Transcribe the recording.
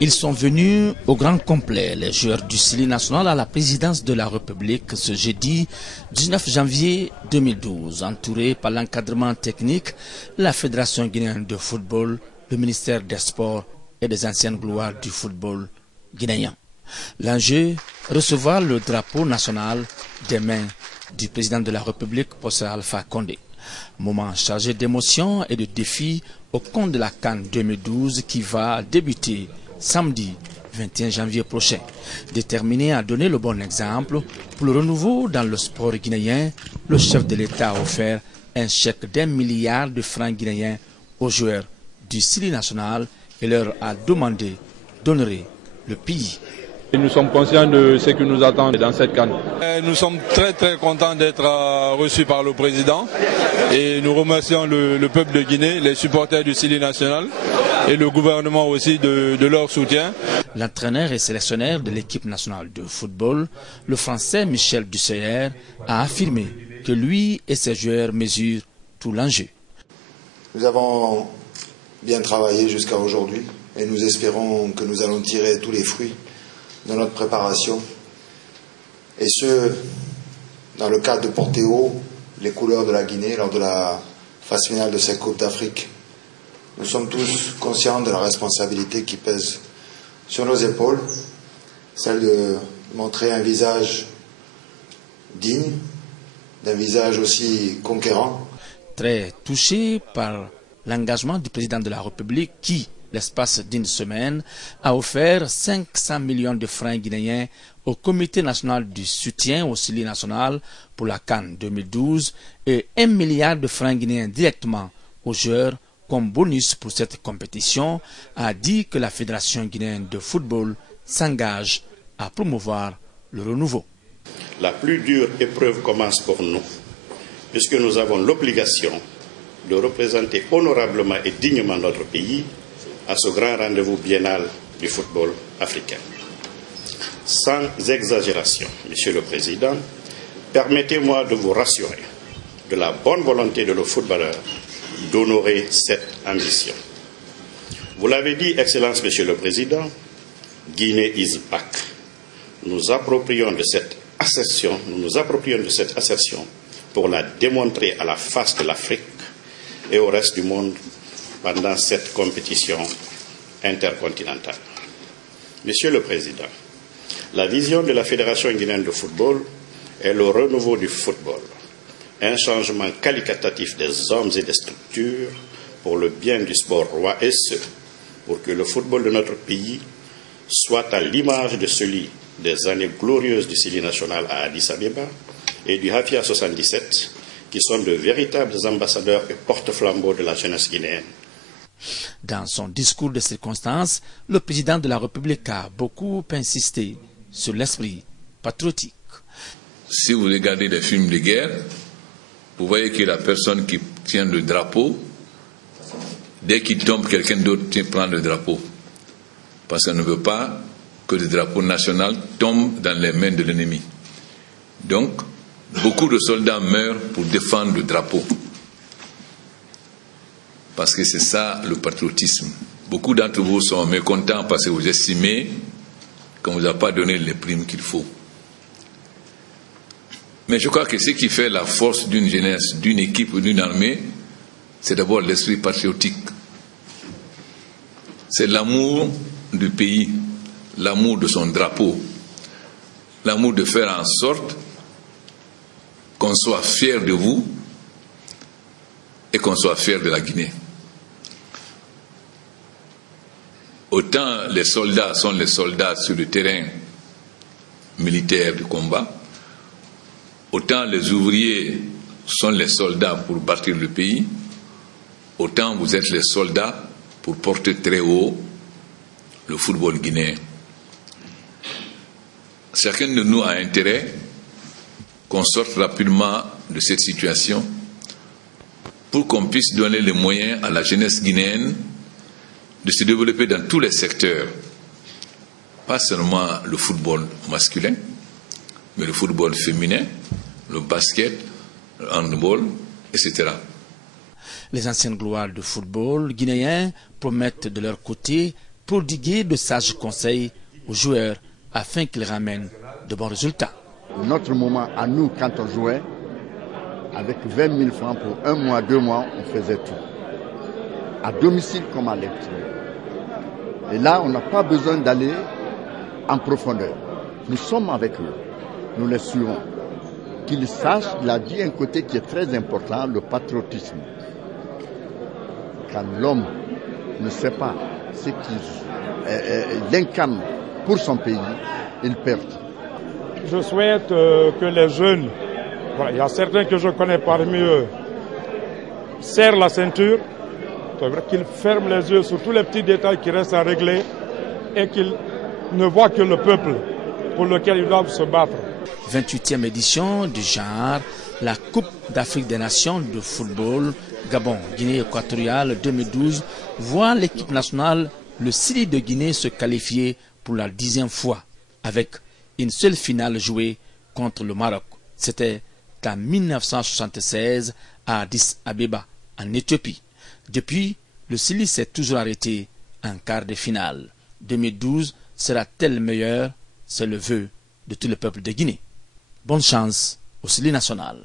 Ils sont venus au grand complet, les joueurs du Sili national à la présidence de la République ce jeudi 19 janvier 2012, entourés par l'encadrement technique, la Fédération guinéenne de football, le ministère des Sports et des anciennes gloires du football guinéen. L'enjeu, recevoir le drapeau national des mains du président de la République, Professeur Alpha Condé. Moment chargé d'émotions et de défis au compte de la CAN 2012 qui va débuter samedi 21 janvier prochain. Déterminé à donner le bon exemple pour le renouveau dans le sport guinéen, le chef de l'État a offert un chèque d'1 milliard de francs guinéens aux joueurs du Sili national et leur a demandé d'honorer le pays. Nous sommes conscients de ce qui nous attend dans cette CAN. Nous sommes très contents d'être reçus par le président et nous remercions le peuple de Guinée, les supporters du Sili national et le gouvernement aussi de leur soutien. L'entraîneur et sélectionneur de l'équipe nationale de football, le Français Michel Dusseyer, a affirmé que lui et ses joueurs mesurent tout l'enjeu. Nous avons bien travaillé jusqu'à aujourd'hui et nous espérons que nous allons tirer tous les fruits de notre préparation, et ce, dans le cadre de porter haut les couleurs de la Guinée lors de la phase finale de cette Coupe d'Afrique. Nous sommes tous conscients de la responsabilité qui pèse sur nos épaules, celle de montrer un visage digne, d'un visage aussi conquérant. Très touché par l'engagement du président de la République qui, l'espace d'une semaine, a offert 500 millions de francs guinéens au Comité national du soutien au Sili national pour la CAN 2012 et 1 milliard de francs guinéens directement aux joueurs comme bonus pour cette compétition, a dit que la Fédération guinéenne de football s'engage à promouvoir le renouveau. La plus dure épreuve commence pour nous, puisque nous avons l'obligation de représenter honorablement et dignement notre pays à ce grand rendez-vous biennal du football africain. Sans exagération, Monsieur le Président, permettez-moi de vous rassurer de la bonne volonté de nos footballeurs d'honorer cette ambition. Vous l'avez dit, Excellence, Monsieur le Président, Guinée is back. Nous nous approprions de cette assertion pour la démontrer à la face de l'Afrique et au reste du monde pendant cette compétition intercontinentale. Monsieur le Président, la vision de la Fédération guinéenne de football est le renouveau du football, un changement qualitatif des hommes et des structures pour le bien du sport roi et ce, pour que le football de notre pays soit à l'image de celui des années glorieuses du Sili national à Addis Abeba et du Hafia 77, qui sont de véritables ambassadeurs et porte-flambeaux de la jeunesse guinéenne. Dans son discours de circonstance, le président de la République a beaucoup insisté sur l'esprit patriotique. Si vous regardez les films de guerre, vous voyez que la personne qui tient le drapeau, dès qu'il tombe, quelqu'un d'autre prend le drapeau. Parce qu'on ne veut pas que le drapeau national tombe dans les mains de l'ennemi. Donc, beaucoup de soldats meurent pour défendre le drapeau. Parce que c'est ça le patriotisme. Beaucoup d'entre vous sont mécontents parce que vous estimez qu'on ne vous a pas donné les primes qu'il faut. Mais je crois que ce qui fait la force d'une jeunesse, d'une équipe ou d'une armée, c'est d'abord l'esprit patriotique. C'est l'amour du pays, l'amour de son drapeau, l'amour de faire en sorte qu'on soit fier de vous et qu'on soit fier de la Guinée. Autant les soldats sont les soldats sur le terrain militaire du combat, autant les ouvriers sont les soldats pour bâtir le pays, autant vous êtes les soldats pour porter très haut le football guinéen. Chacun de nous a intérêt qu'on sorte rapidement de cette situation pour qu'on puisse donner les moyens à la jeunesse guinéenne de se développer dans tous les secteurs, pas seulement le football masculin, mais le football féminin, le basket, le handball, etc. Les anciennes gloires du football guinéen promettent de leur côté prodiguer de sages conseils aux joueurs afin qu'ils ramènent de bons résultats. Notre moment à nous, quand on jouait, avec 20 000 francs pour 1 mois, 2 mois, on faisait tout. À domicile comme à l'extérieur. Et là, on n'a pas besoin d'aller en profondeur. Nous sommes avec eux. Nous les suivons. Qu'ils sachent, il a dit un côté qui est très important, le patriotisme. Quand l'homme ne sait pas ce qu'il incarne pour son pays, il perd. Je souhaite que les jeunes, il y a certains que je connais parmi eux, serrent la ceinture, qu'ils ferment les yeux sur tous les petits détails qui restent à régler et qu'ils ne voient que le peuple pour lequel ils doivent se battre. 28e édition du genre, la Coupe d'Afrique des Nations de football Gabon, Guinée équatoriale 2012 voit l'équipe nationale, le Sili de Guinée, se qualifier pour la 10e fois avec une seule finale jouée contre le Maroc. C'était en 1976 à Addis Abeba, en Éthiopie. Depuis, le Sili s'est toujours arrêté en quart de finale. 2012 sera-t-elle meilleure? C'est le vœu de tout le peuple de Guinée. Bonne chance au Sili national.